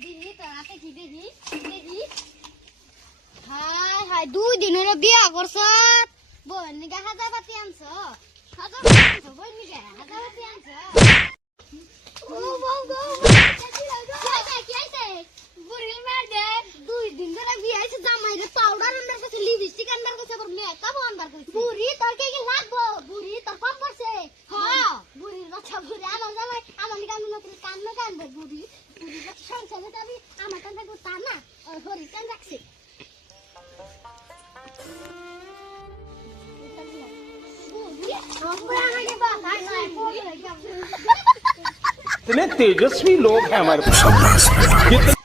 তোর হাতে কি দেখি দেখি হাই হাই, দুই দিনের বিয়া করছ বোন নিগা হাজার পাতি আনছ। হাজার পাতি আনছ বোন নিগা হাজার পাতি আনছ। ও বউ বউ কি দুই দিন ধরে বিয়া জামাই পাউডার মেকআপ বুড়ি इतने तेजस्वी लोग हैं हमारे पास।